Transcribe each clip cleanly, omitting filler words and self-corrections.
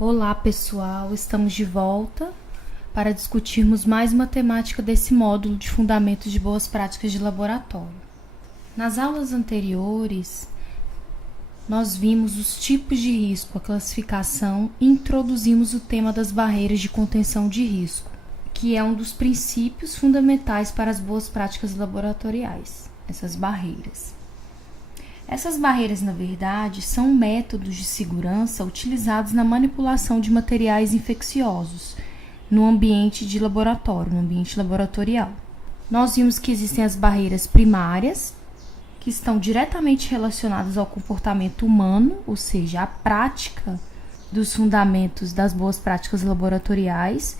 Olá, pessoal! Estamos de volta para discutirmos mais uma temática desse módulo de Fundamentos de Boas Práticas de Laboratório. Nas aulas anteriores, nós vimos os tipos de risco, a classificação e introduzimos o tema das barreiras de contenção de risco, que é um dos princípios fundamentais para as boas práticas laboratoriais, essas barreiras. Essas barreiras, na verdade, são métodos de segurança utilizados na manipulação de materiais infecciosos no ambiente de laboratório, no ambiente laboratorial. Nós vimos que existem as barreiras primárias, que estão diretamente relacionadas ao comportamento humano, ou seja, à prática dos fundamentos das boas práticas laboratoriais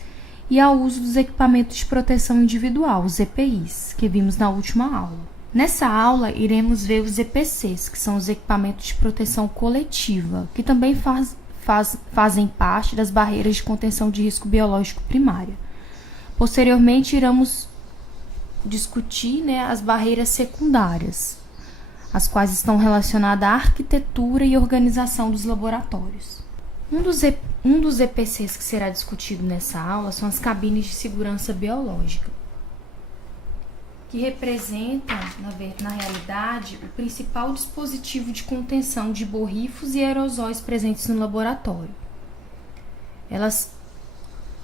e ao uso dos equipamentos de proteção individual, os EPIs, que vimos na última aula. Nessa aula, iremos ver os EPCs, que são os equipamentos de proteção coletiva, que também fazem parte das barreiras de contenção de risco biológico primária. Posteriormente, iremos discutir, as barreiras secundárias, as quais estão relacionadas à arquitetura e organização dos laboratórios. Um dos EPCs que será discutido nessa aula são as cabines de segurança biológica, que representa, na realidade, o principal dispositivo de contenção de borrifos e aerosóis presentes no laboratório. Elas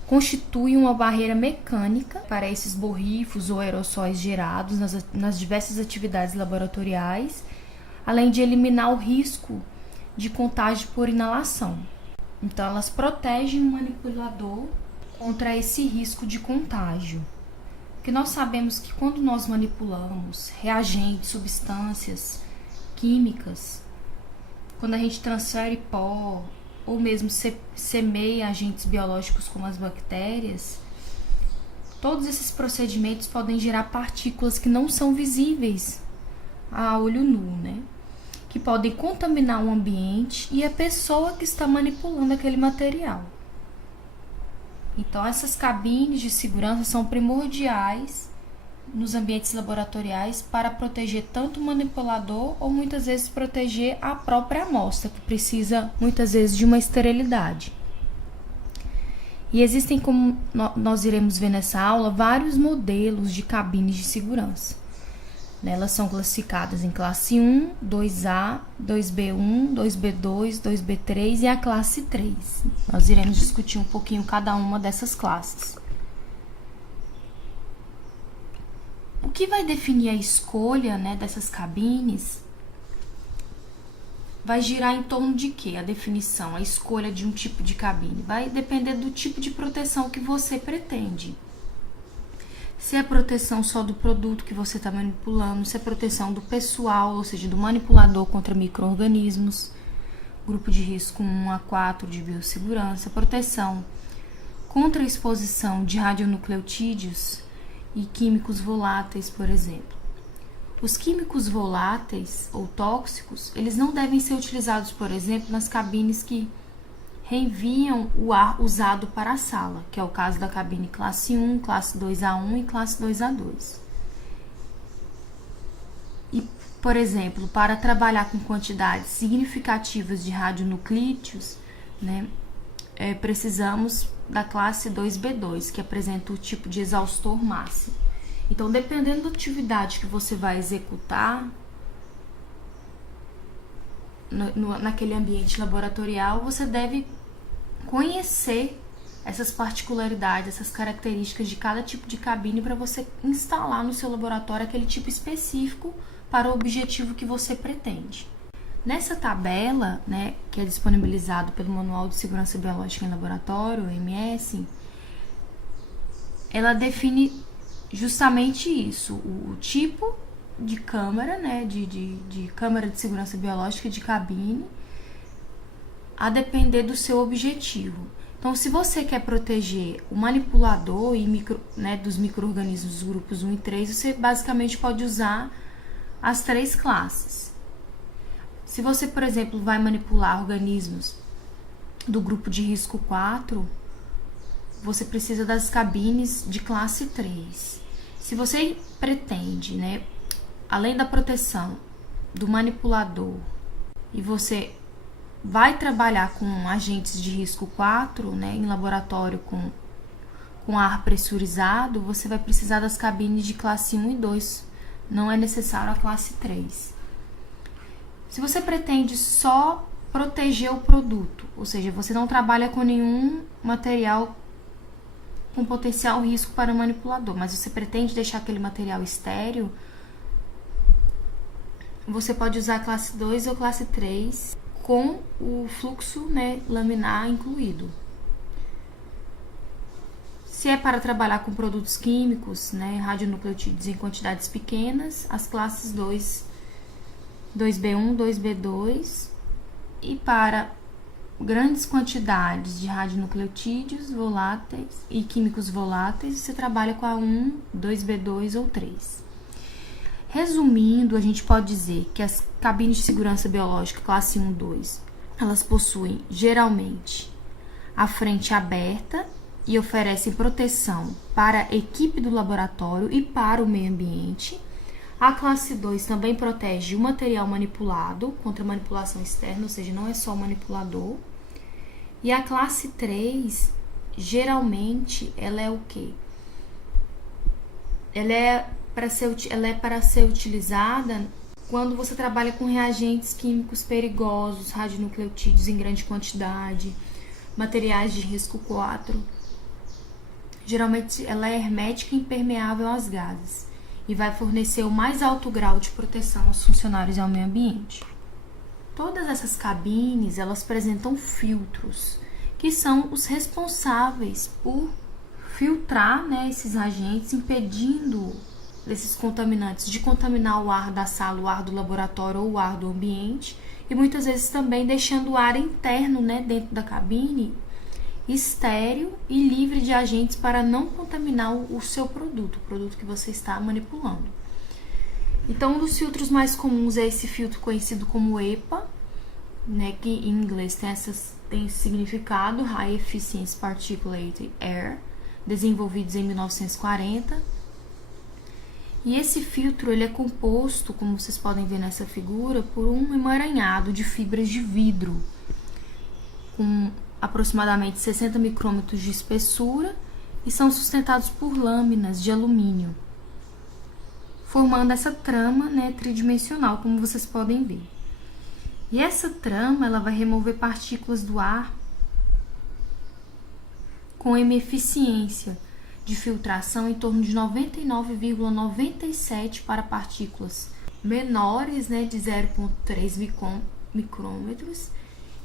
constituem uma barreira mecânica para esses borrifos ou aerossóis gerados nas diversas atividades laboratoriais, além de eliminar o risco de contágio por inalação. Então, elas protegem o manipulador contra esse risco de contágio. Porque nós sabemos que quando nós manipulamos reagentes, substâncias químicas, quando a gente transfere pó ou mesmo semeia agentes biológicos como as bactérias, todos esses procedimentos podem gerar partículas que não são visíveis a olho nu, que podem contaminar o ambiente e a pessoa que está manipulando aquele material. Então, essas cabines de segurança são primordiais nos ambientes laboratoriais para proteger tanto o manipulador ou muitas vezes proteger a própria amostra, que precisa muitas vezes de uma esterilidade. E existem, como nós iremos ver nessa aula, vários modelos de cabines de segurança. Elas são classificadas em classe 1, 2A, 2B1, 2B2, 2B3 e a classe 3. Nós iremos discutir um pouquinho cada uma dessas classes. O que vai definir a escolha dessas cabines vai girar em torno de quê? A definição, a escolha de um tipo de cabine. Vai depender do tipo de proteção que você pretende. Se é proteção só do produto que você está manipulando, se é proteção do pessoal, ou seja, do manipulador contra micro-organismos, grupo de risco 1 a 4 de biossegurança, proteção contra a exposição de radionucleotídeos e químicos voláteis, por exemplo. Os químicos voláteis ou tóxicos, eles não devem ser utilizados, por exemplo, nas cabines que reenviam o ar usado para a sala, que é o caso da cabine classe 1, classe 2A1 e classe 2A2. E, por exemplo, para trabalhar com quantidades significativas de radionuclídeos, precisamos da classe 2B2, que apresenta o tipo de exaustor máximo. Então, dependendo da atividade que você vai executar naquele ambiente laboratorial, você deve conhecer essas particularidades, essas características de cada tipo de cabine para você instalar no seu laboratório aquele tipo específico para o objetivo que você pretende. Nessa tabela, que é disponibilizado pelo Manual de Segurança Biológica em Laboratório, MS, ela define justamente isso, o tipo de câmara, de câmara de segurança biológica de cabine, a depender do seu objetivo. Então, se você quer proteger o manipulador e dos micro-organismos dos grupos 1 e 3, você basicamente pode usar as 3 classes. Se você, por exemplo, vai manipular organismos do grupo de risco 4, você precisa das cabines de classe 3. Se você pretende, além da proteção do manipulador, e você vai trabalhar com agentes de risco 4, né, em laboratório com ar pressurizado, você vai precisar das cabines de classe 1 e 2. Não é necessário a classe 3. Se você pretende só proteger o produto, ou seja, você não trabalha com nenhum material com potencial risco para o manipulador, mas você pretende deixar aquele material estéril, você pode usar a classe 2 ou classe 3 com o fluxo, né, laminar incluído. Se é para trabalhar com produtos químicos, né, radionucleotídeos em quantidades pequenas, as classes 2B1, 2B2, e para grandes quantidades de radionucleotídeos voláteis e químicos voláteis, você trabalha com a 1, 2B2 ou 3. Resumindo, a gente pode dizer que as cabines de segurança biológica classe 1, 2, elas possuem geralmente a frente aberta e oferecem proteção para a equipe do laboratório e para o meio ambiente. A classe 2 também protege o material manipulado contra manipulação externa, ou seja, não é só o manipulador. E a classe 3, geralmente, ela é o quê? Ela é para ser utilizada quando você trabalha com reagentes químicos perigosos, radionucleotídeos em grande quantidade, materiais de risco 4. Geralmente, ela é hermética e impermeável aos gases e vai fornecer o mais alto grau de proteção aos funcionários e ao meio ambiente. Todas essas cabines, elas apresentam filtros, que são os responsáveis por filtrar, né, esses agentes, impedindo esses contaminantes de contaminar o ar da sala, o ar do laboratório ou o ar do ambiente, e muitas vezes também deixando o ar interno, né, dentro da cabine estéril e livre de agentes para não contaminar o seu produto, o produto que você está manipulando. Então, um dos filtros mais comuns é esse filtro conhecido como EPA, né, que em inglês tem esse significado, High Efficiency Particulate Air, desenvolvidos em 1940. E esse filtro, ele é composto, como vocês podem ver nessa figura, por um emaranhado de fibras de vidro, com aproximadamente 60 micrômetros de espessura, e são sustentados por lâminas de alumínio, formando essa trama, né, tridimensional, como vocês podem ver. E essa trama, ela vai remover partículas do ar com uma eficiência de filtração em torno de 99,97 para partículas menores, né, de 0,3 micrômetros,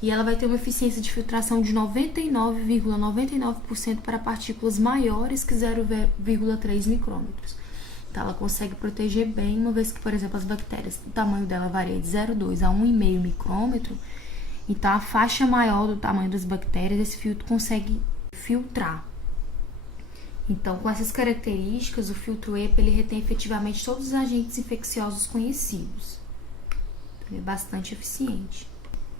e ela vai ter uma eficiência de filtração de 99,99% para partículas maiores que 0,3 micrômetros. Então, ela consegue proteger bem, uma vez que, por exemplo, as bactérias, o tamanho dela varia de 0,2 a 1,5 micrômetro. Então, a faixa maior do tamanho das bactérias, esse filtro consegue filtrar. Então, com essas características, o filtro EPA, ele retém efetivamente todos os agentes infecciosos conhecidos. Então, ele é bastante eficiente.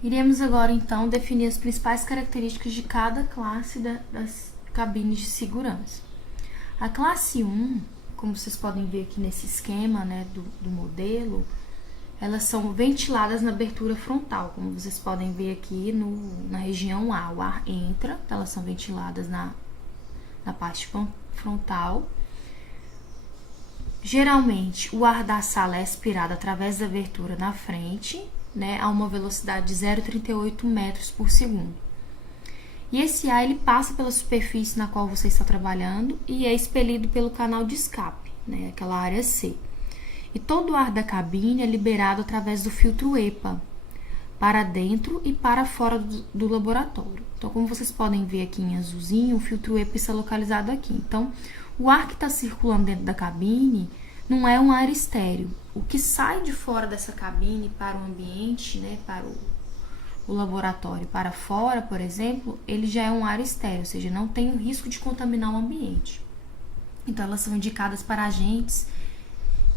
Iremos agora, então, definir as principais características de cada classe das cabines de segurança. A classe 1, como vocês podem ver aqui nesse esquema, né, do modelo, elas são ventiladas na abertura frontal, como vocês podem ver aqui na região A. O ar entra, então elas são ventiladas na parte frontal. Geralmente, o ar da sala é aspirado através da abertura na frente, né, a uma velocidade de 0,38 metros por segundo. E esse ar, ele passa pela superfície na qual você está trabalhando e é expelido pelo canal de escape, né, aquela área C. E todo o ar da cabine é liberado através do filtro EPA, para dentro e para fora do laboratório. Então, como vocês podem ver aqui em azulzinho, o filtro EPA está localizado aqui. Então, o ar que está circulando dentro da cabine não é um ar estéreo. O que sai de fora dessa cabine para o ambiente, né, para o laboratório, para fora, por exemplo, ele já é um ar estéreo, ou seja, não tem o risco de contaminar o ambiente. Então, elas são indicadas para agentes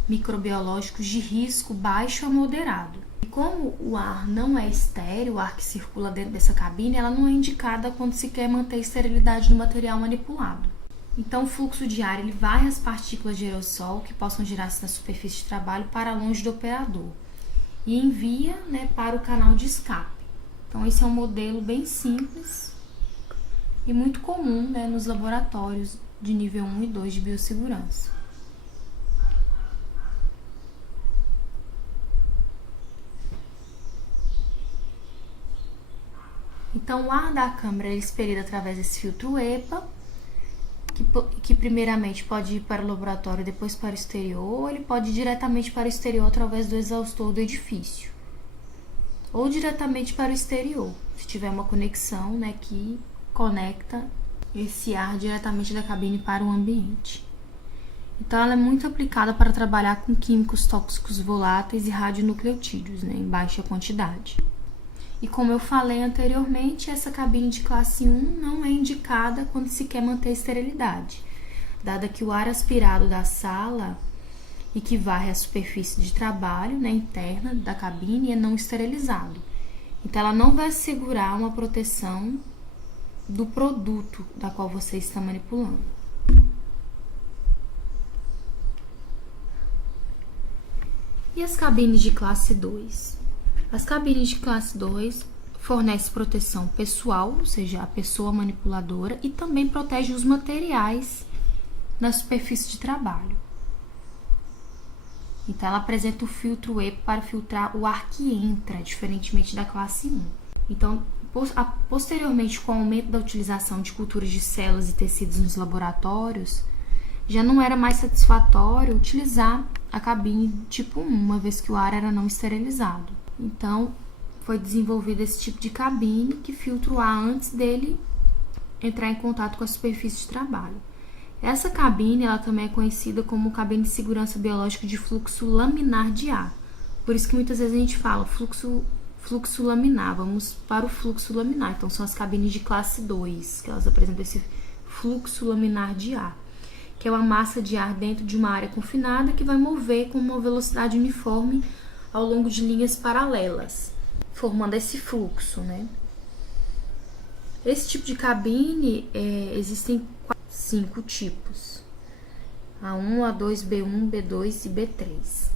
microbiológicos de risco baixo a moderado. E como o ar não é estéreo, o ar que circula dentro dessa cabine, ela não é indicada quando se quer manter a esterilidade do material manipulado. Então, o fluxo de ar, ele varre as partículas de aerossol que possam girar-se na superfície de trabalho para longe do operador e envia, né, para o canal de escape. Então esse é um modelo bem simples e muito comum, né, nos laboratórios de nível 1 e 2 de biossegurança. Então, o ar da câmara é expelido através desse filtro EPA, que primeiramente pode ir para o laboratório e depois para o exterior, ou ele pode ir diretamente para o exterior através do exaustor do edifício, ou diretamente para o exterior, se tiver uma conexão, né, que conecta esse ar diretamente da cabine para o ambiente. Então, ela é muito aplicada para trabalhar com químicos tóxicos voláteis e radionucleotídeos, né, em baixa quantidade. E como eu falei anteriormente, essa cabine de classe 1 não é indicada quando se quer manter a esterilidade, dada que o ar aspirado da sala e que varre a superfície de trabalho, né, interna da cabine é não esterilizado. Então, ela não vai assegurar uma proteção do produto da qual você está manipulando. E as cabines de classe 2? As cabines de classe 2 fornecem proteção pessoal, ou seja, a pessoa manipuladora, e também protege os materiais na superfície de trabalho. Então, ela apresenta o filtro EPA para filtrar o ar que entra, diferentemente da classe 1. Então, posteriormente, com o aumento da utilização de culturas de células e tecidos nos laboratórios, já não era mais satisfatório utilizar a cabine tipo 1, uma vez que o ar era não esterilizado. Então, foi desenvolvido esse tipo de cabine que filtra o ar antes dele entrar em contato com a superfície de trabalho. Essa cabine, ela também é conhecida como cabine de segurança biológica de fluxo laminar de ar. Por isso que muitas vezes a gente fala fluxo laminar, vamos para o fluxo laminar. Então, são as cabines de classe 2, que elas apresentam esse fluxo laminar de ar, que é uma massa de ar dentro de uma área confinada que vai mover com uma velocidade uniforme ao longo de linhas paralelas, formando esse fluxo, né? Esse tipo de cabine, existem 5 tipos: A1, A2, B1, B2 e B3.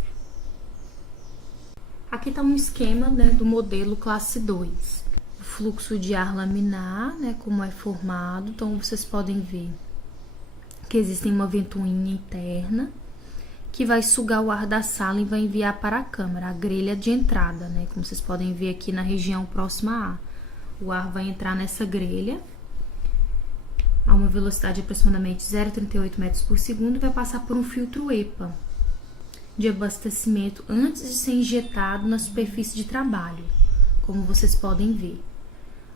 Aqui está um esquema, né, do modelo classe 2. O fluxo de ar laminar, né, como é formado. Então, vocês podem ver que existe uma ventoinha interna que vai sugar o ar da sala e vai enviar para a câmara, a grelha de entrada, né? Como vocês podem ver aqui na região próxima a ar. O ar vai entrar nessa grelha a uma velocidade de aproximadamente 0,38 metros por segundo e vai passar por um filtro EPA de abastecimento antes de ser injetado na superfície de trabalho, como vocês podem ver.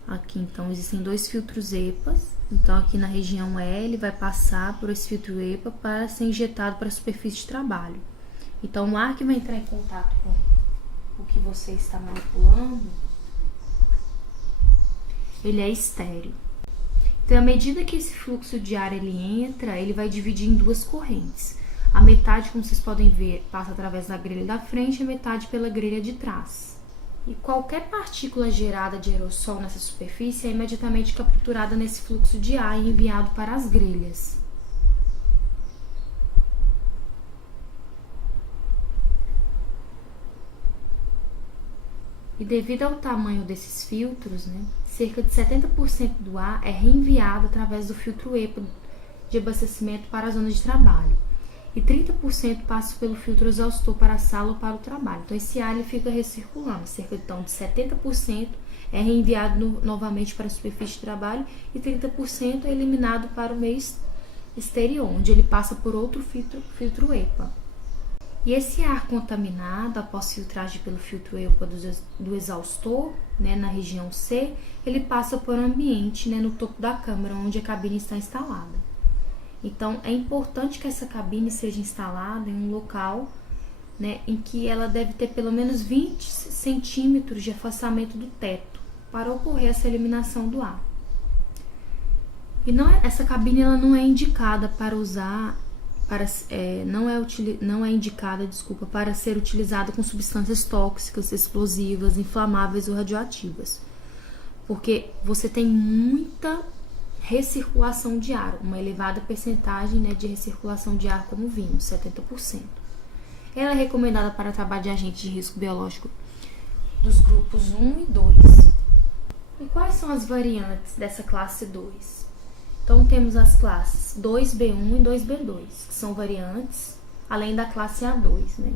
Aqui, então, existem 2 filtros EPAs. Então, aqui na região E, ele vai passar por esse filtro EPA para ser injetado para a superfície de trabalho. Então, o ar que vai entrar em contato com o que você está manipulando, ele é estéril. Então, à medida que esse fluxo de ar ele entra, ele vai dividir em 2 correntes. A metade, como vocês podem ver, passa através da grelha da frente e a metade pela grelha de trás. E qualquer partícula gerada de aerossol nessa superfície é imediatamente capturada nesse fluxo de ar e enviado para as grelhas. E devido ao tamanho desses filtros, né, cerca de 70% do ar é reenviado através do filtro EPA de abastecimento para a zona de trabalho. E 30% passa pelo filtro exaustor para a sala ou para o trabalho. Então, esse ar ele fica recirculando. Cerca então, de 70% é reenviado novamente para a superfície de trabalho e 30% é eliminado para o meio exterior, onde ele passa por outro filtro EPA. E esse ar contaminado, após filtragem pelo filtro EPA do exaustor, né, na região C, ele passa por um ambiente, né, no topo da câmara, onde a cabine está instalada. Então, é importante que essa cabine seja instalada em um local, né, em que ela deve ter pelo menos 20 centímetros de afastamento do teto, para ocorrer essa eliminação do ar. E essa cabine ela não é indicada para usar, não é indicada, para ser utilizada com substâncias tóxicas, explosivas, inflamáveis ou radioativas, porque você tem muita recirculação de ar, uma elevada percentagem, né, de recirculação de ar, como vimos, 70%. Ela é recomendada para trabalho de agentes de risco biológico dos grupos 1 e 2. E quais são as variantes dessa classe 2? Então, temos as classes 2B1 e 2B2, que são variantes, além da classe A2, né?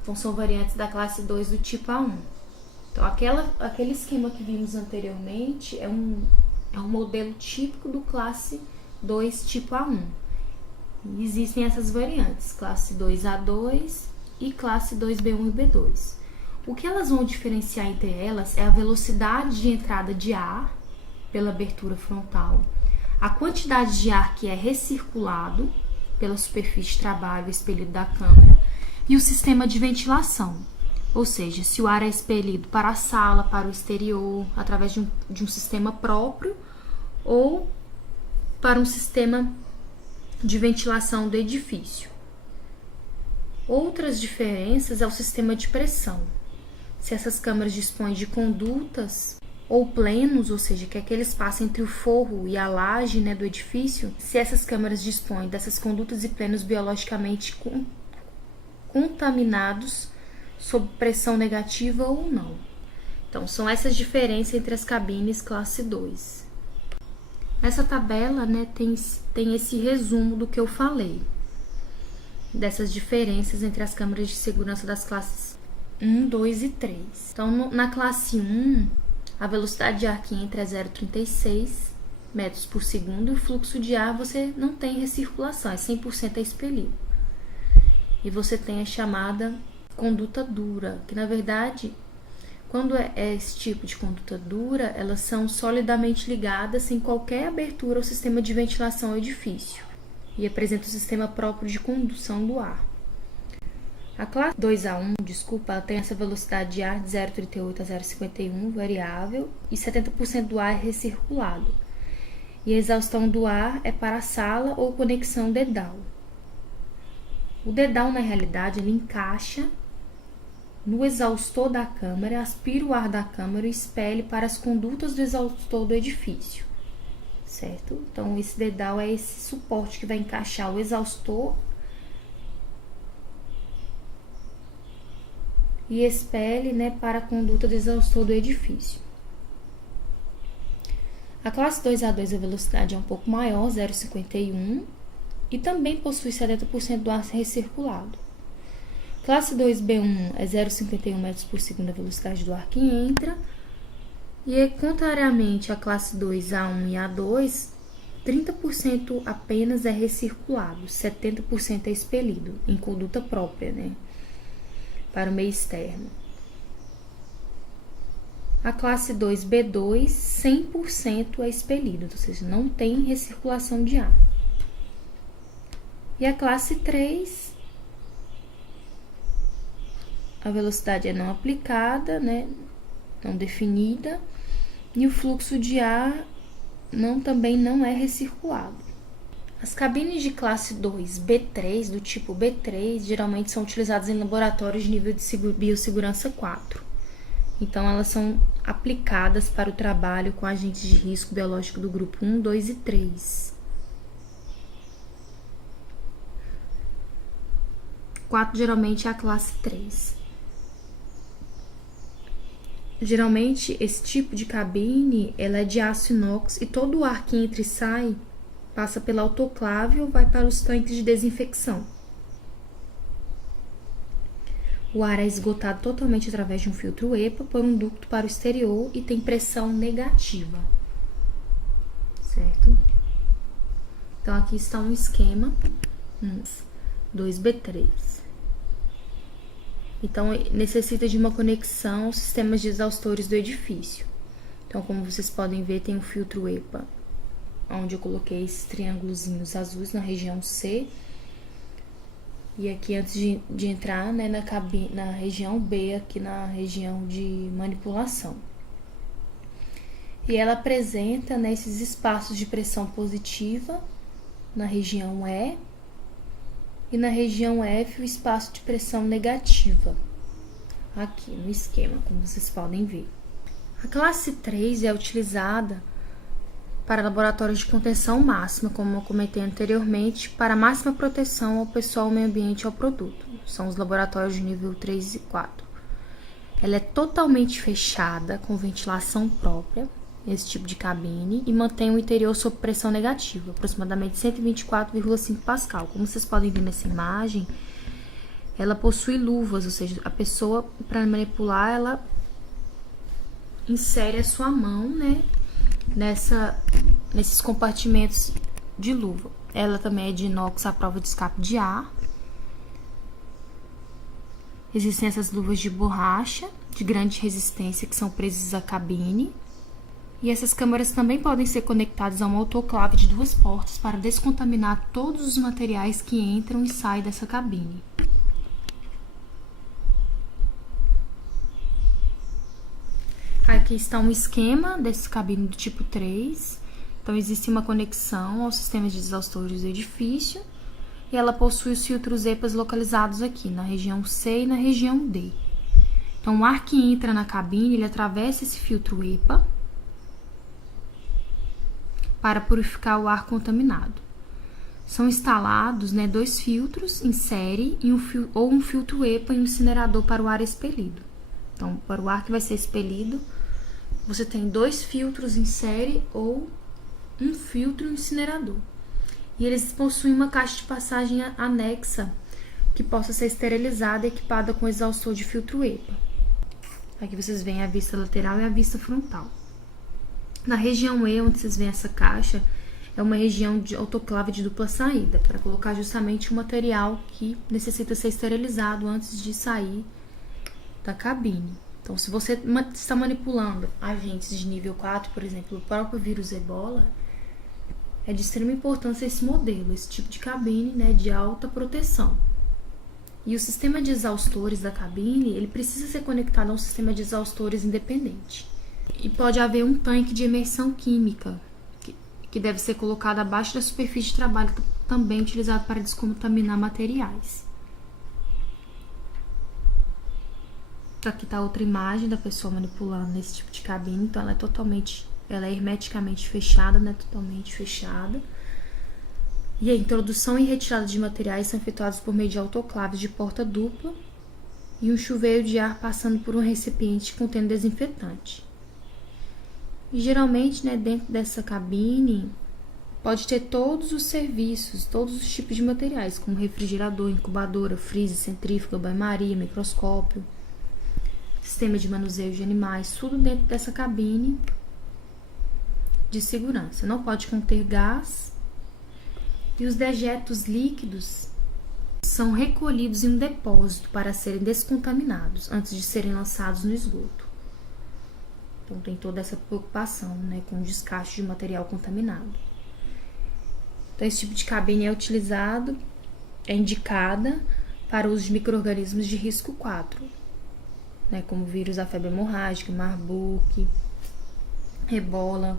Então, são variantes da classe 2 do tipo A1. Então, aquele esquema que vimos anteriormente é um modelo típico do classe 2 tipo A1. E existem essas variantes, classe 2A2 e classe 2B1 e B2. O que elas vão diferenciar entre elas é a velocidade de entrada de ar pela abertura frontal, a quantidade de ar que é recirculado pela superfície de trabalho expelido da câmara e o sistema de ventilação, ou seja, se o ar é expelido para a sala, para o exterior, através de um sistema próprio ou para um sistema de ventilação do edifício. Outras diferenças é o sistema de pressão. Se essas câmaras dispõem de condutas ou plenos, ou seja, que é aquele espaço entre o forro e a laje, né, do edifício, se essas câmaras dispõem dessas condutas e plenos biologicamente contaminados sob pressão negativa ou não. Então, são essas diferenças entre as cabines classe 2. Essa tabela, né, tem esse resumo do que eu falei, dessas diferenças entre as câmaras de segurança das classes 1, 2 e 3. Então, na classe 1, a velocidade de ar que entra é 0,36 metros por segundo e o fluxo de ar você não tem recirculação, é 100% expelido. E você tem a chamada conduta dura, que na verdade, quando é esse tipo de conduta dura, elas são solidamente ligadas sem qualquer abertura ao sistema de ventilação ao edifício e apresenta um sistema próprio de condução do ar. A classe 2A1, ela tem essa velocidade de ar de 0,38 a 0,51 variável e 70% do ar é recirculado. E a exaustão do ar é para a sala ou conexão dedal. O dedal, na realidade, ele encaixa no exaustor da câmara, aspira o ar da câmara e expele para as condutas do exaustor do edifício, certo? Então, esse dedal é esse suporte que vai encaixar o exaustor e expele, né, para a conduta do exaustor do edifício. A classe 2A2, a velocidade é um pouco maior, 0,51, e também possui 70% do ar recirculado. Classe 2B1 é 0,51 metros por segundo a velocidade do ar que entra, e contrariamente à classe 2A1 e A2, 30% apenas é recirculado, 70% é expelido, em conduta própria, né, para o meio externo. A classe 2B2, 100% é expelido, ou seja, não tem recirculação de ar. E a classe 3, a velocidade é não aplicada, né, não definida, e o fluxo de ar também não é recirculado. As cabines de classe 2, B3, do tipo B3, geralmente são utilizadas em laboratórios de nível de biossegurança 4. Então, elas são aplicadas para o trabalho com agentes de risco biológico do grupo 1, 2 e 3. 4 geralmente é a classe 3. Geralmente, esse tipo de cabine ela é de aço inox e todo o ar que entra e sai passa pela autoclave ou vai para os tanques de desinfecção. O ar é esgotado totalmente através de um filtro EPA por um ducto para o exterior e tem pressão negativa, certo? Então, aqui está um esquema 2B3. Então, necessita de uma conexão aos sistemas de exaustores do edifício. Então, como vocês podem ver, tem um filtro EPA, onde eu coloquei esses triângulozinhos azuis na região C. E aqui, antes de entrar, né, na região B, aqui na região de manipulação. E ela apresenta, né, esses espaços de pressão positiva na região E e na região F o espaço de pressão negativa, aqui no esquema, como vocês podem ver. A classe 3 é utilizada para laboratórios de contenção máxima, como eu comentei anteriormente, para máxima proteção ao pessoal, ao meio ambiente e ao produto. São os laboratórios de nível 3 e 4. Ela é totalmente fechada, com ventilação própria, esse tipo de cabine, e mantém o interior sob pressão negativa, aproximadamente 124,5 pascal. Como vocês podem ver nessa imagem, ela possui luvas, ou seja, a pessoa, para manipular, ela insere a sua mão, né, nesses compartimentos de luva. Ela também é de inox à prova de escape de ar. Existem essas luvas de borracha de grande resistência que são presas à cabine. E essas câmeras também podem ser conectadas a uma autoclave de 2 portas para descontaminar todos os materiais que entram e saem dessa cabine. Aqui está um esquema desse cabine do tipo 3. Então, existe uma conexão aos sistemas de exaustores do edifício. E ela possui os filtros EPAs localizados aqui, na região C e na região D. Então, o ar que entra na cabine, ele atravessa esse filtro EPA para purificar o ar contaminado. São instalados, né, 2 filtros em série e um filtro EPA e um incinerador para o ar expelido. Então, para o ar que vai ser expelido, você tem 2 filtros em série ou um filtro e um incinerador. E eles possuem uma caixa de passagem anexa que possa ser esterilizada e equipada com exaustor de filtro EPA. Aqui vocês veem a vista lateral e a vista frontal. Na região E, onde vocês veem essa caixa, é uma região de autoclave de dupla saída, para colocar justamente o material que necessita ser esterilizado antes de sair da cabine. Então, se você está manipulando agentes de nível 4, por exemplo, o próprio vírus Ebola, é de extrema importância esse modelo, esse tipo de cabine, né, de alta proteção. E o sistema de exaustores da cabine, ele precisa ser conectado a um sistema de exaustores independente. E pode haver um tanque de imersão química, que deve ser colocado abaixo da superfície de trabalho, também utilizado para descontaminar materiais. Aqui está outra imagem da pessoa manipulando nesse tipo de cabine, então ela é hermeticamente fechada, né, totalmente fechada. E a introdução e retirada de materiais são efetuados por meio de autoclaves de porta dupla e um chuveiro de ar passando por um recipiente contendo desinfetante. E geralmente, né, dentro dessa cabine pode ter todos os serviços, todos os tipos de materiais, como refrigerador, incubadora, freezer, centrífuga, banho-maria, microscópio, sistema de manuseio de animais, tudo dentro dessa cabine de segurança. Não pode conter gás e os dejetos líquidos são recolhidos em um depósito para serem descontaminados antes de serem lançados no esgoto. Então tem toda essa preocupação, né, com o descarte de material contaminado. Então esse tipo de cabine é indicada para o uso de micro-organismos de risco 4, né, como vírus da febre hemorrágica, Marburg, Ebola,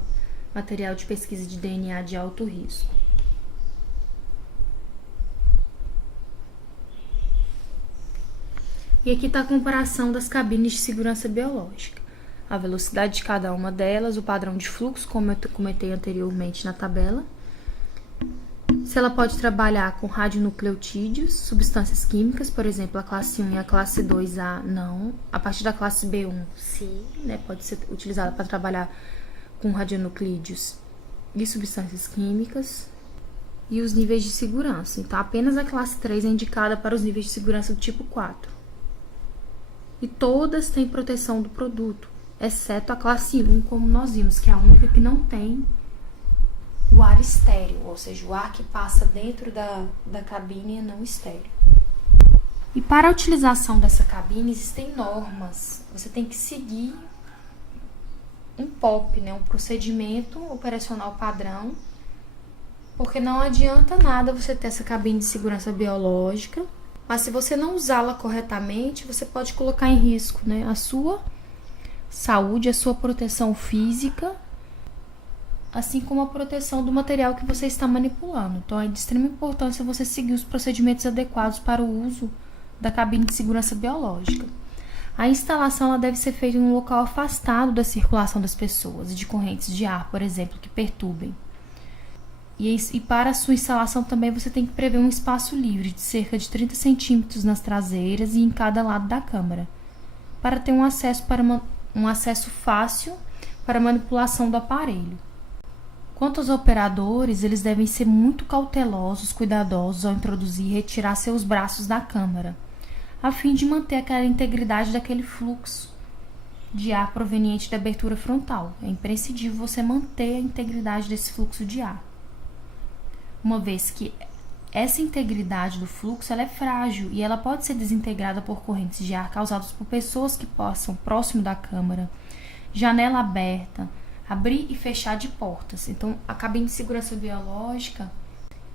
material de pesquisa de DNA de alto risco. E aqui está a comparação das cabines de segurança biológica. A velocidade de cada uma delas, o padrão de fluxo, como eu comentei anteriormente na tabela. Se ela pode trabalhar com radionucleotídeos, substâncias químicas, por exemplo, a classe 1 e a classe 2A, não. A partir da classe B1, sim, né, pode ser utilizada para trabalhar com radionuclídeos e substâncias químicas. E os níveis de segurança. Então, apenas a classe 3 é indicada para os níveis de segurança do tipo 4. E todas têm proteção do produto, exceto a classe 1, como nós vimos, que é a única que não tem o ar estéril, ou seja, o ar que passa dentro da cabine é não estéril. E para a utilização dessa cabine existem normas. Você tem que seguir um POP, né, um procedimento operacional padrão, porque não adianta nada você ter essa cabine de segurança biológica, mas se você não usá-la corretamente, você pode colocar em risco, né, a sua saúde, a sua proteção física, assim como a proteção do material que você está manipulando. Então, é de extrema importância você seguir os procedimentos adequados para o uso da cabine de segurança biológica. A instalação ela deve ser feita em um local afastado da circulação das pessoas e de correntes de ar, por exemplo, que perturbem. E para a sua instalação também você tem que prever um espaço livre de cerca de 30 centímetros nas traseiras e em cada lado da câmara, para ter um acesso fácil para a manipulação do aparelho. Quanto aos operadores, eles devem ser muito cautelosos, cuidadosos ao introduzir e retirar seus braços da câmara, a fim de manter aquela integridade daquele fluxo de ar proveniente da abertura frontal. É imprescindível você manter a integridade desse fluxo de ar, uma vez que essa integridade do fluxo ela é frágil e ela pode ser desintegrada por correntes de ar causadas por pessoas que passam próximo da câmara, janela aberta, abrir e fechar de portas. Então, a cabine de segurança biológica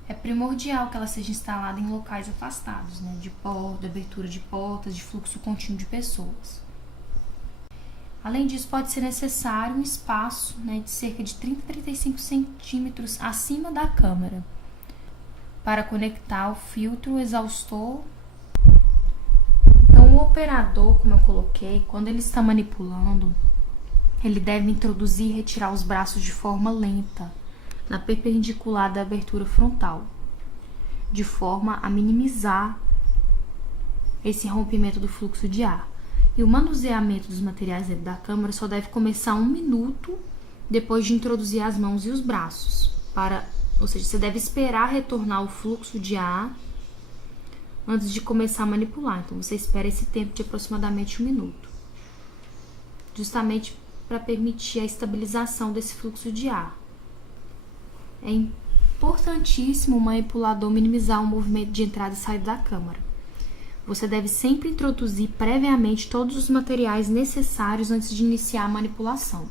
é primordial que ela seja instalada em locais afastados, né, de porta, abertura de portas, de fluxo contínuo de pessoas. Além disso, pode ser necessário um espaço, né, de cerca de 30 a 35 centímetros acima da câmara para conectar o filtro, o exaustor. Então, o operador, como eu coloquei, quando ele está manipulando, ele deve introduzir e retirar os braços de forma lenta, na perpendicular da abertura frontal, de forma a minimizar esse rompimento do fluxo de ar. E o manuseamento dos materiais dentro da câmara só deve começar 1 minuto depois de introduzir as mãos e os braços. Ou seja, você deve esperar retornar o fluxo de ar antes de começar a manipular. Então, você espera esse tempo de aproximadamente 1 minuto, justamente para permitir a estabilização desse fluxo de ar. É importantíssimo o manipulador minimizar o movimento de entrada e saída da câmara. Você deve sempre introduzir previamente todos os materiais necessários antes de iniciar a manipulação.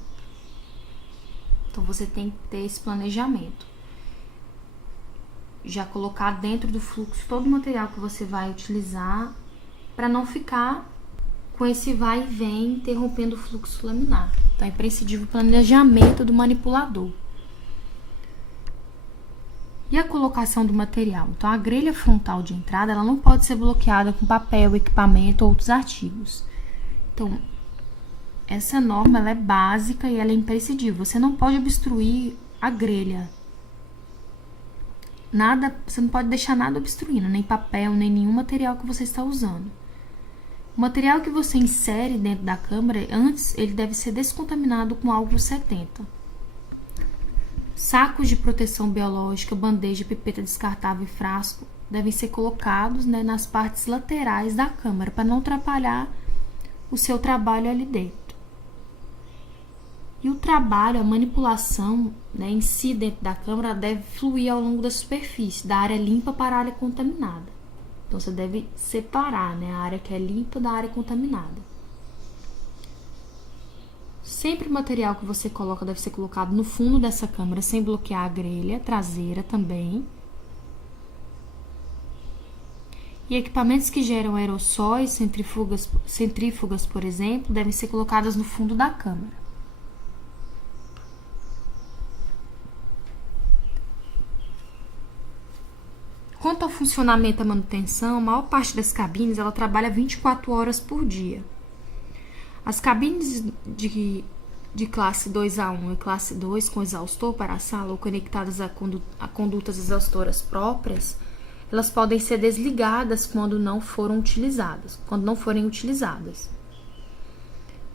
Então, você tem que ter esse planejamento. Já colocar dentro do fluxo todo o material que você vai utilizar para não ficar com esse vai e vem interrompendo o fluxo laminar. Então, é imprescindível o planejamento do manipulador. E a colocação do material? Então, a grelha frontal de entrada ela não pode ser bloqueada com papel, equipamento ou outros artigos. Então, essa norma ela é básica e ela é imprescindível. Você não pode obstruir a grelha. Você não pode deixar nada obstruindo, nem papel, nem nenhum material que você está usando. O material que você insere dentro da câmara, antes ele deve ser descontaminado com álcool 70. Sacos de proteção biológica, bandeja, pipeta descartável e frasco devem ser colocados, né, nas partes laterais da câmara para não atrapalhar o seu trabalho ali dentro. E o trabalho, a manipulação, né, em si dentro da câmara deve fluir ao longo da superfície, da área limpa para a área contaminada. Então, você deve separar, né, a área que é limpa da área contaminada. Sempre o material que você coloca deve ser colocado no fundo dessa câmara, sem bloquear a grelha traseira também. E equipamentos que geram aerossóis, centrífugas, por exemplo, devem ser colocadas no fundo da câmara. Quanto ao funcionamento e manutenção, a maior parte das cabines ela trabalha 24 horas por dia. As cabines de classe 2A1 e classe 2 com exaustor para a sala ou conectadas a condutas exaustoras próprias, elas podem ser desligadas quando não forem utilizadas.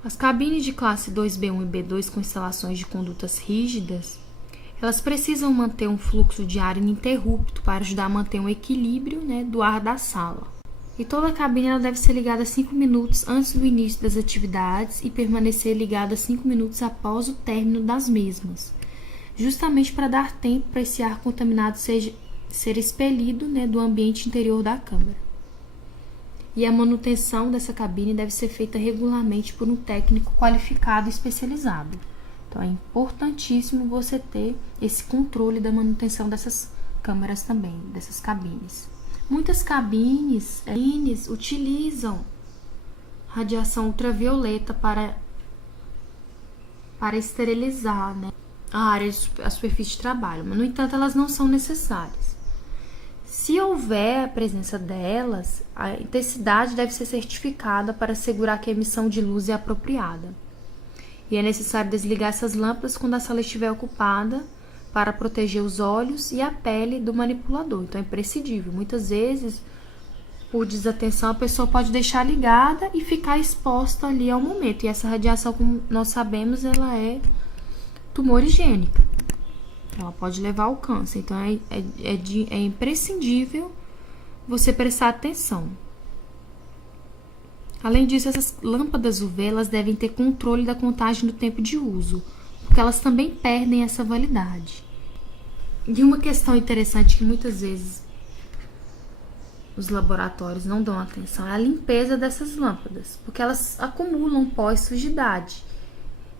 As cabines de classe 2B1 e B2 com instalações de condutas rígidas, elas precisam manter um fluxo de ar ininterrupto para ajudar a manter um equilíbrio, né, do ar da sala. E toda a cabine ela deve ser ligada 5 minutos antes do início das atividades e permanecer ligada 5 minutos após o término das mesmas, justamente para dar tempo para esse ar contaminado ser expelido, né, do ambiente interior da câmara. E a manutenção dessa cabine deve ser feita regularmente por um técnico qualificado e especializado. Então, é importantíssimo você ter esse controle da manutenção dessas câmaras também, dessas cabines. Muitas cabines utilizam radiação ultravioleta para esterilizar, né, a superfície de trabalho, mas, no entanto, elas não são necessárias. Se houver a presença delas, a intensidade deve ser certificada para assegurar que a emissão de luz é apropriada. E é necessário desligar essas lâmpadas quando a sala estiver ocupada para proteger os olhos e a pele do manipulador. Então, é imprescindível. Muitas vezes, por desatenção, a pessoa pode deixar ligada e ficar exposta ali ao momento. E essa radiação, como nós sabemos, ela é tumorigênica. Ela pode levar ao câncer. Então, é imprescindível você prestar atenção. Além disso, essas lâmpadas UV, elas devem ter controle da contagem do tempo de uso, porque elas também perdem essa validade. E uma questão interessante que muitas vezes os laboratórios não dão atenção é a limpeza dessas lâmpadas, porque elas acumulam pó e sujidade.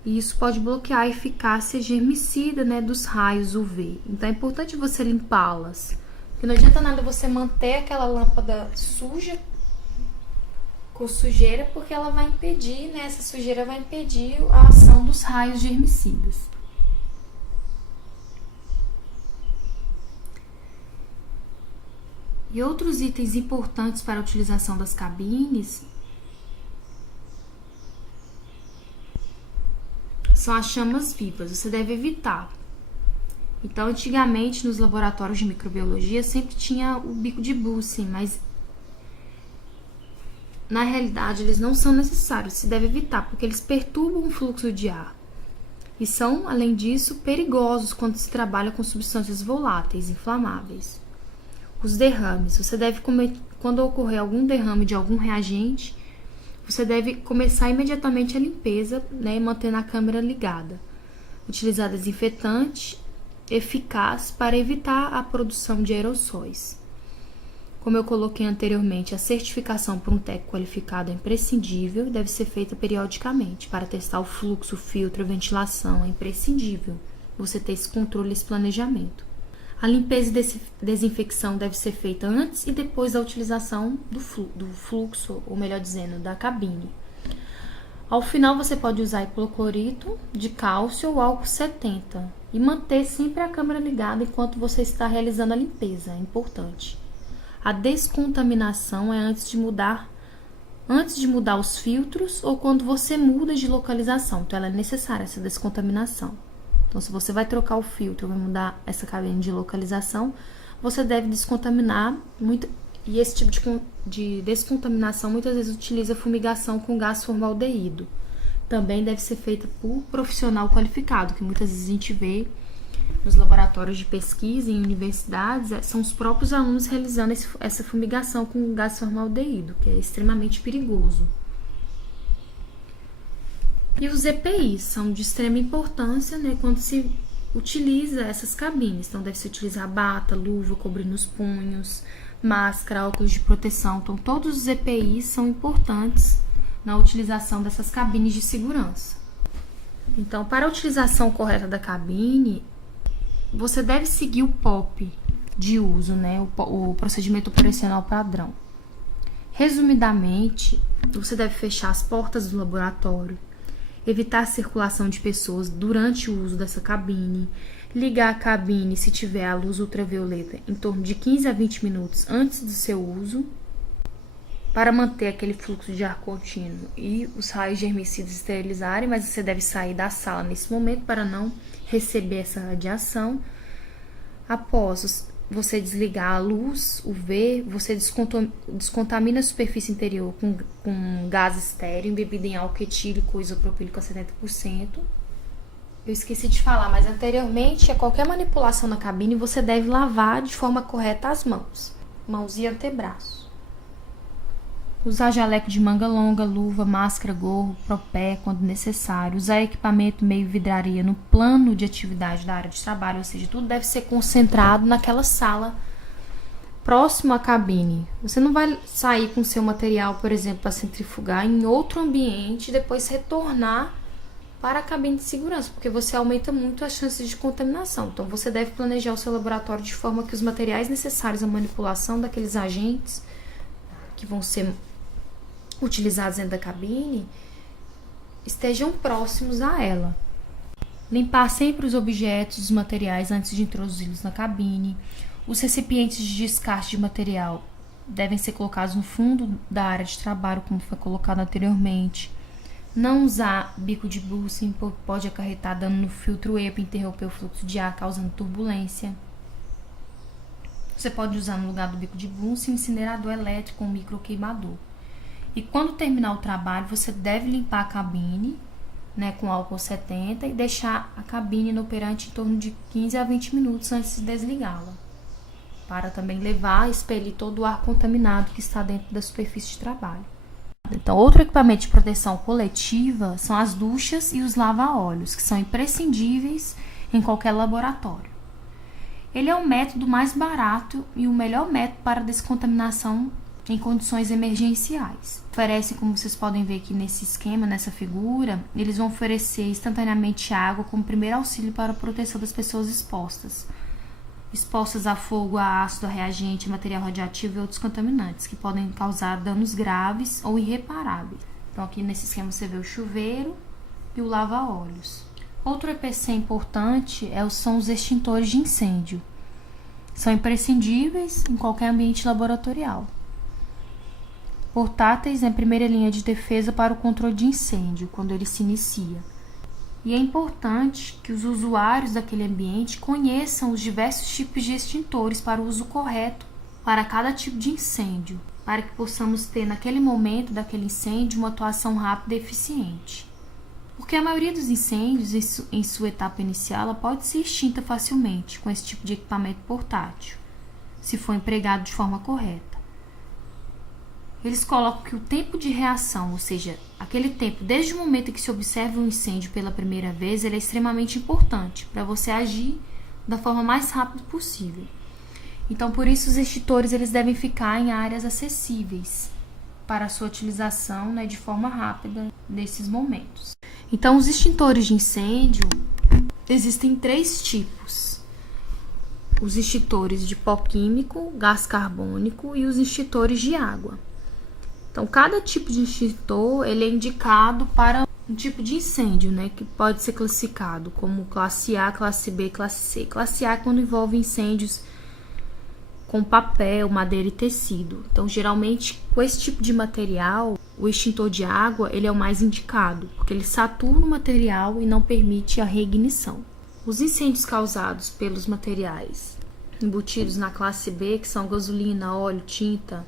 E isso pode bloquear a eficácia germicida, né, dos raios UV. Então é importante você limpá-las, porque não adianta nada você manter aquela lâmpada suja, com sujeira, porque ela vai impedir, né, essa sujeira vai impedir a ação dos raios germicidas. E outros itens importantes para a utilização das cabines são as chamas vivas. Você deve evitar. Então, antigamente, nos laboratórios de microbiologia, sempre tinha o bico de Bunsen, mas na realidade eles não são necessários. Se deve evitar, porque eles perturbam o fluxo de ar. E são, além disso, perigosos quando se trabalha com substâncias voláteis, inflamáveis. Os derrames. Você deve, quando ocorrer algum derrame de algum reagente, você deve começar imediatamente a limpeza, né, mantendo a câmera ligada. Utilizar desinfetante eficaz para evitar a produção de aerossóis. Como eu coloquei anteriormente, a certificação por um técnico qualificado é imprescindível e deve ser feita periodicamente. Para testar o fluxo, filtro e ventilação, é imprescindível você ter esse controle, esse planejamento. A limpeza e desinfecção deve ser feita antes e depois da utilização do fluxo, ou melhor dizendo, da cabine. Ao final, você pode usar hipoclorito de cálcio ou álcool 70 e manter sempre a câmera ligada enquanto você está realizando a limpeza, é importante. A descontaminação é antes de mudar os filtros ou quando você muda de localização. Então, ela é necessária, essa descontaminação. Então, se você vai trocar o filtro, vai mudar essa cabine de localização, você deve descontaminar muito. E esse tipo de descontaminação muitas vezes utiliza fumigação com gás formaldeído. Também deve ser feita por profissional qualificado, que muitas vezes a gente vê nos laboratórios de pesquisa em universidades, são os próprios alunos realizando essa fumigação com gás formaldeído, que é extremamente perigoso. E os EPIs são de extrema importância, né, quando se utiliza essas cabines. Então, deve-se utilizar bata, luva, cobrindo os punhos, máscara, óculos de proteção. Então, todos os EPIs são importantes na utilização dessas cabines de segurança. Então, para a utilização correta da cabine, você deve seguir o POP de uso, né, o procedimento operacional padrão. Resumidamente, você deve fechar as portas do laboratório, evitar a circulação de pessoas durante o uso dessa cabine, ligar a cabine se tiver a luz ultravioleta em torno de 15 a 20 minutos antes do seu uso, para manter aquele fluxo de ar contínuo e os raios germicidas esterilizarem, mas você deve sair da sala nesse momento para não receber essa radiação. Após você desligar a luz UV, você descontamina a superfície interior com gás estéreo embebido em álcool etílico isopropílico a 70%. Eu esqueci de falar, mas anteriormente, a qualquer manipulação na cabine, você deve lavar de forma correta as mãos e antebraços. Usar jaleco de manga longa, luva, máscara, gorro, propé quando necessário. Usar equipamento meio vidraria no plano de atividade da área de trabalho, ou seja, tudo deve ser concentrado naquela sala próximo à cabine. Você não vai sair com seu material, por exemplo, para centrifugar em outro ambiente e depois retornar para a cabine de segurança, porque você aumenta muito as chances de contaminação. Então, você deve planejar o seu laboratório de forma que os materiais necessários à manipulação daqueles agentes que vão ser utilizados dentro da cabine estejam próximos a ela. Limpar sempre os objetos, os materiais antes de introduzi-los na cabine. Os recipientes de descarte de material devem ser colocados no fundo da área de trabalho, como foi colocado anteriormente. Não usar bico de Bunsen pode acarretar dano no filtro EPA e interromper o fluxo de ar, causando turbulência. Você pode usar no lugar do bico de Bunsen um incinerador elétrico ou um microqueimador. E quando terminar o trabalho, você deve limpar a cabine, né, com álcool 70 e deixar a cabine inoperante em torno de 15 a 20 minutos antes de desligá-la, para também levar e expelir todo o ar contaminado que está dentro da superfície de trabalho. Então, outro equipamento de proteção coletiva são as duchas e os lava-óleos, que são imprescindíveis em qualquer laboratório. Ele é o método mais barato e o melhor método para descontaminação em condições emergenciais. Oferece, como vocês podem ver aqui nesse esquema, nessa figura, eles vão oferecer instantaneamente água como primeiro auxílio para a proteção das pessoas expostas a fogo, a ácido, a reagente, material radioativo e outros contaminantes, que podem causar danos graves ou irreparáveis. Então, aqui nesse esquema você vê o chuveiro e o lava-óleos. Outro EPC importante são os extintores de incêndio. São imprescindíveis em qualquer ambiente laboratorial. Portáteis é a primeira linha de defesa para o controle de incêndio, quando ele se inicia. E é importante que os usuários daquele ambiente conheçam os diversos tipos de extintores para o uso correto para cada tipo de incêndio, para que possamos ter naquele momento daquele incêndio uma atuação rápida e eficiente. Porque a maioria dos incêndios, em sua etapa inicial, ela pode ser extinta facilmente com esse tipo de equipamento portátil, se for empregado de forma correta. Eles colocam que o tempo de reação, ou seja, aquele tempo desde o momento em que se observa um incêndio pela primeira vez, ele é extremamente importante para você agir da forma mais rápida possível. Então, por isso, os extintores eles devem ficar em áreas acessíveis para a sua utilização, né, de forma rápida nesses momentos. Então, os extintores de incêndio existem 3 tipos. Os extintores de pó químico, gás carbônico e os extintores de água. Então, cada tipo de extintor ele é indicado para um tipo de incêndio, né, que pode ser classificado como classe A, classe B, classe C. Classe A é quando envolve incêndios com papel, madeira e tecido. Então, geralmente, com esse tipo de material, o extintor de água ele é o mais indicado, porque ele satura o material e não permite a reignição. Os incêndios causados pelos materiais embutidos na classe B, que são gasolina, óleo, tinta,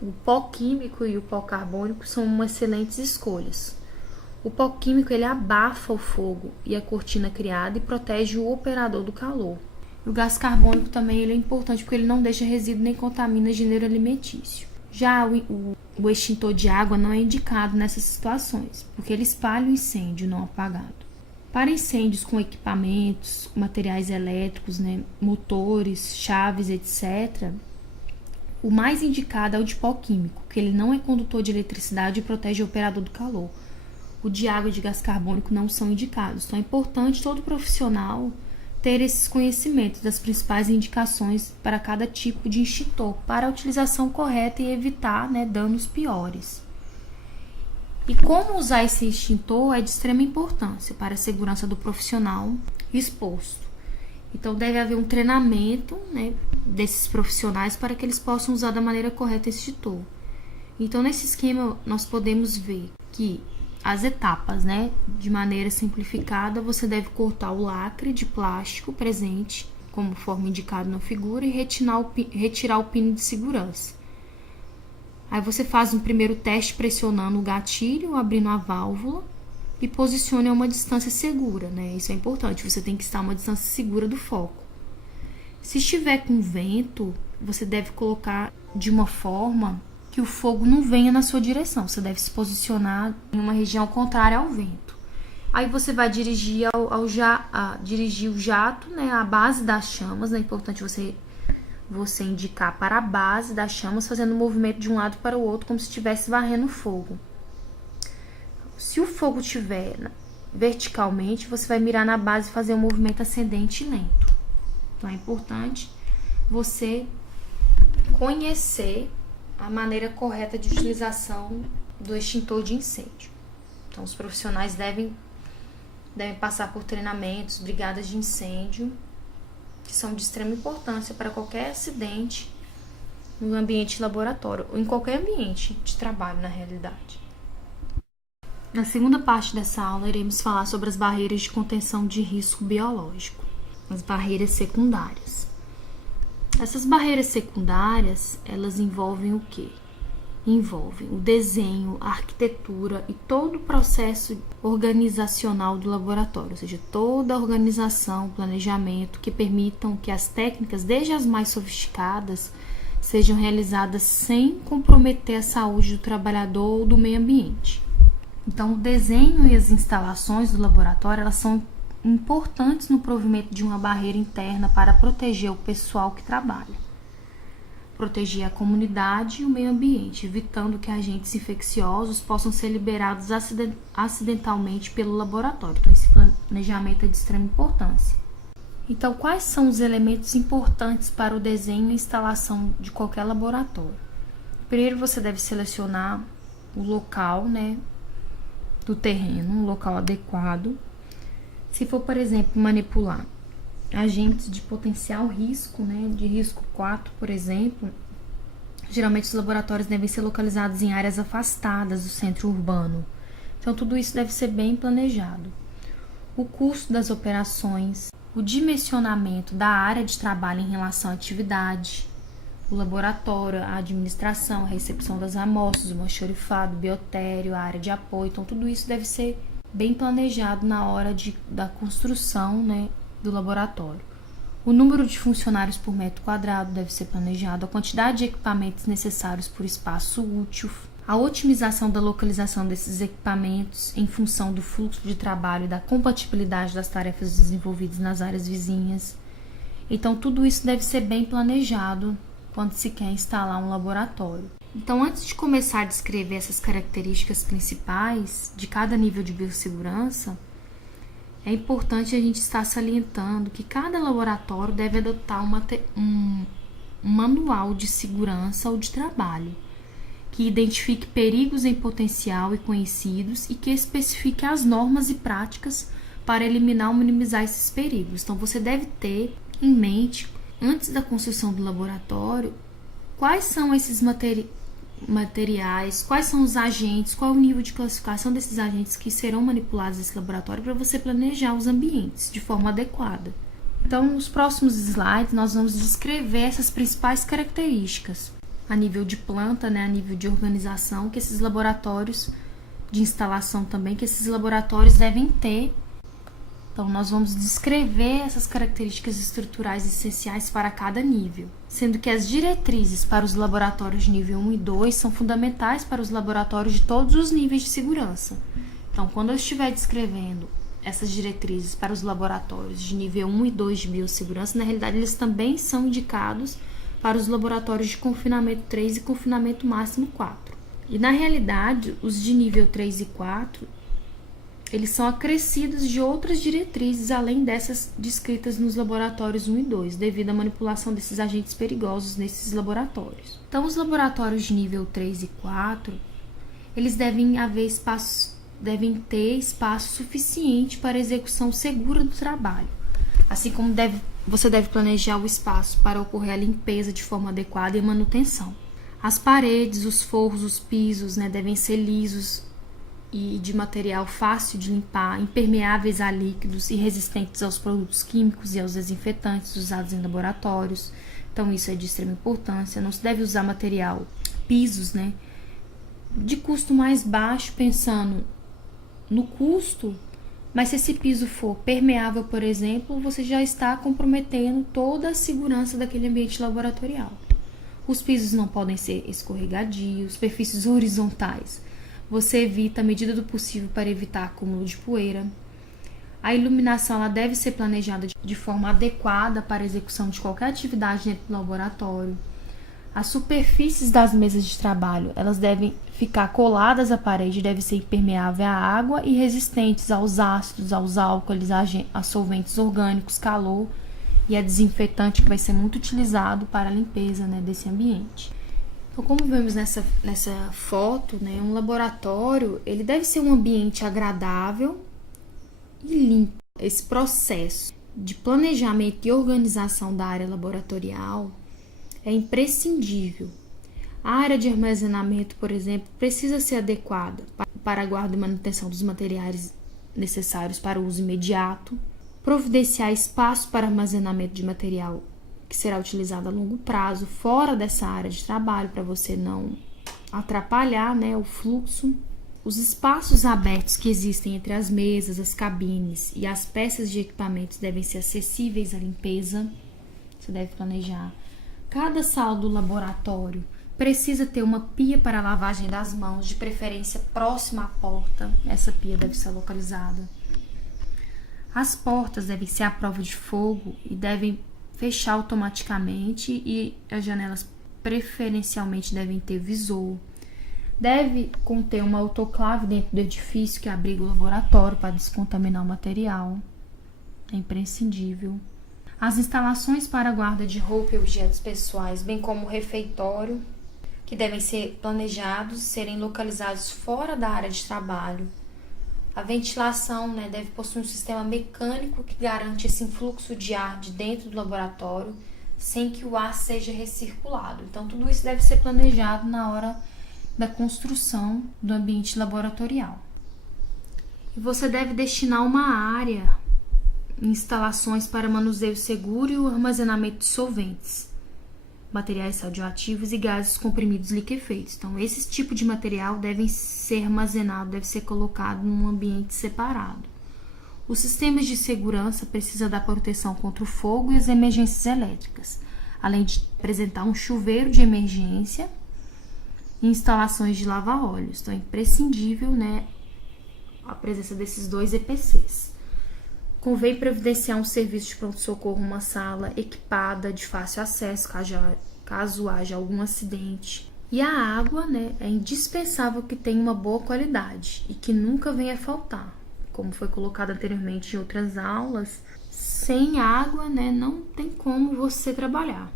o pó químico e o pó carbônico são excelentes escolhas. O pó químico ele abafa o fogo e a cortina criada e protege o operador do calor. O gás carbônico também ele é importante porque ele não deixa resíduo nem contamina gênero alimentício. Já o extintor de água não é indicado nessas situações, porque ele espalha o incêndio não apagado. Para incêndios com equipamentos, materiais elétricos, né, motores, chaves, etc., o mais indicado é o de pó químico, porque ele não é condutor de eletricidade e protege o operador do calor. O de água e de gás carbônico não são indicados. Então é importante todo profissional ter esses conhecimentos das principais indicações para cada tipo de extintor, para a utilização correta e evitar, né, danos piores. E como usar esse extintor é de extrema importância para a segurança do profissional exposto. Então deve haver um treinamento, né, desses profissionais para que eles possam usar da maneira correta esse extintor. Então nesse esquema nós podemos ver que as etapas, né, de maneira simplificada, você deve cortar o lacre de plástico presente, como forma indicado na figura, e retirar o pino de segurança. Aí você faz um primeiro teste pressionando o gatilho, abrindo a válvula e posicione a uma distância segura, né? Isso é importante, você tem que estar a uma distância segura do foco. Se estiver com vento, você deve colocar de uma forma que o fogo não venha na sua direção. Você deve se posicionar em uma região contrária ao vento. Aí você vai dirigir dirigir o jato, né, à base das chamas. É importante você indicar para a base das chamas, fazendo um movimento de um lado para o outro, como se estivesse varrendo o fogo. Se o fogo estiver verticalmente, você vai mirar na base e fazer um movimento ascendente e lento. Então é importante você conhecer a maneira correta de utilização do extintor de incêndio. Então, os profissionais devem passar por treinamentos, brigadas de incêndio, que são de extrema importância para qualquer acidente no ambiente de laboratório, ou em qualquer ambiente de trabalho, na realidade. Na segunda parte dessa aula, iremos falar sobre as barreiras de contenção de risco biológico, as barreiras secundárias. Essas barreiras secundárias, elas envolvem o quê? Envolvem o desenho, a arquitetura e todo o processo organizacional do laboratório, ou seja, toda a organização, planejamento que permitam que as técnicas, desde as mais sofisticadas, sejam realizadas sem comprometer a saúde do trabalhador ou do meio ambiente. Então, o desenho e as instalações do laboratório, elas são importantes no provimento de uma barreira interna para proteger o pessoal que trabalha, proteger a comunidade e o meio ambiente, evitando que agentes infecciosos possam ser liberados acidentalmente pelo laboratório. Então, esse planejamento é de extrema importância. Então, quais são os elementos importantes para o desenho e instalação de qualquer laboratório? Primeiro, você deve selecionar o local, do terreno, um local adequado. Se for, por exemplo, manipular agentes de potencial risco, de risco 4, por exemplo, geralmente os laboratórios devem ser localizados em áreas afastadas do centro urbano. Então, tudo isso deve ser bem planejado. O custo das operações, o dimensionamento da área de trabalho em relação à atividade, o laboratório, a administração, a recepção das amostras, o almoxarifado, o biotério, a área de apoio. Então, tudo isso deve ser bem planejado na hora da construção, do laboratório. O número de funcionários por metro quadrado deve ser planejado, a quantidade de equipamentos necessários por espaço útil, a otimização da localização desses equipamentos em função do fluxo de trabalho e da compatibilidade das tarefas desenvolvidas nas áreas vizinhas. Então, tudo isso deve ser bem planejado quando se quer instalar um laboratório. Então, antes de começar a descrever essas características principais de cada nível de biossegurança, é importante a gente estar salientando que cada laboratório deve adotar um manual de segurança ou de trabalho, que identifique perigos em potencial e conhecidos e que especifique as normas e práticas para eliminar ou minimizar esses perigos. Então, você deve ter em mente, antes da construção do laboratório, quais são esses materiais, quais são os agentes, qual é o nível de classificação desses agentes que serão manipulados nesse laboratório para você planejar os ambientes de forma adequada. Então, nos próximos slides, nós vamos descrever essas principais características a nível de planta, a nível de organização, que esses laboratórios, de instalação também, que esses laboratórios devem ter. Então, nós vamos descrever essas características estruturais essenciais para cada nível, sendo que as diretrizes para os laboratórios de nível 1 e 2 são fundamentais para os laboratórios de todos os níveis de segurança. Então, quando eu estiver descrevendo essas diretrizes para os laboratórios de nível 1 e 2 de biossegurança, na realidade, eles também são indicados para os laboratórios de confinamento 3 e confinamento máximo 4. E, na realidade, os de nível 3 e 4, eles são acrescidos de outras diretrizes, além dessas descritas nos laboratórios 1 e 2, devido à manipulação desses agentes perigosos nesses laboratórios. Então, os laboratórios de nível 3 e 4, eles devem ter espaço suficiente para a execução segura do trabalho, assim como você deve planejar o espaço para ocorrer a limpeza de forma adequada e a manutenção. As paredes, os forros, os pisos, devem ser lisos e de material fácil de limpar, impermeáveis a líquidos e resistentes aos produtos químicos e aos desinfetantes usados em laboratórios. Então, isso é de extrema importância. Não se deve usar pisos, de custo mais baixo, pensando no custo, mas se esse piso for permeável, por exemplo, você já está comprometendo toda a segurança daquele ambiente laboratorial. Os pisos não podem ser escorregadios, superfícies horizontais. Você evita a medida do possível para evitar acúmulo de poeira. A iluminação ela deve ser planejada de forma adequada para a execução de qualquer atividade dentro do laboratório. As superfícies das mesas de trabalho elas devem ficar coladas à parede, devem ser impermeáveis à água e resistentes aos ácidos, aos álcools, a solventes orgânicos, calor e a desinfetante, que vai ser muito utilizado para a limpeza desse ambiente. Então, como vemos nessa foto, um laboratório ele deve ser um ambiente agradável e limpo. Esse processo de planejamento e organização da área laboratorial é imprescindível. A área de armazenamento, por exemplo, precisa ser adequada para a guarda e manutenção dos materiais necessários para o uso imediato, providenciar espaço para armazenamento de material que será utilizado a longo prazo, fora dessa área de trabalho, para você não atrapalhar, né, o fluxo. Os espaços abertos que existem entre as mesas, as cabines e as peças de equipamentos devem ser acessíveis à limpeza. Você deve planejar. Cada sala do laboratório precisa ter uma pia para lavagem das mãos, de preferência próxima à porta. Essa pia deve ser localizada. As portas devem ser à prova de fogo e devem fechar automaticamente, e as janelas preferencialmente devem ter visor. Deve conter uma autoclave dentro do edifício que abriga o laboratório para descontaminar o material. É imprescindível. As instalações para guarda de roupa e objetos pessoais, bem como o refeitório, que devem ser planejados, serem localizados fora da área de trabalho. A ventilação, né, deve possuir um sistema mecânico que garante esse influxo de ar de dentro do laboratório, sem que o ar seja recirculado. Então, tudo isso deve ser planejado na hora da construção do ambiente laboratorial. E você deve destinar uma área, instalações para manuseio seguro e o armazenamento de solventes, materiais radioativos e gases comprimidos liquefeitos. Então, esse tipo de material deve ser armazenado, deve ser colocado num ambiente separado. Os sistemas de segurança precisam dar proteção contra o fogo e as emergências elétricas, além de apresentar um chuveiro de emergência e instalações de lava-óleos. Então, é imprescindível, né, a presença desses 2 EPCs. Convém providenciar um serviço de pronto-socorro, uma sala equipada de fácil acesso, caso haja algum acidente. E a água, né, é indispensável que tenha uma boa qualidade e que nunca venha a faltar. Como foi colocado anteriormente em outras aulas, sem água, né, não tem como você trabalhar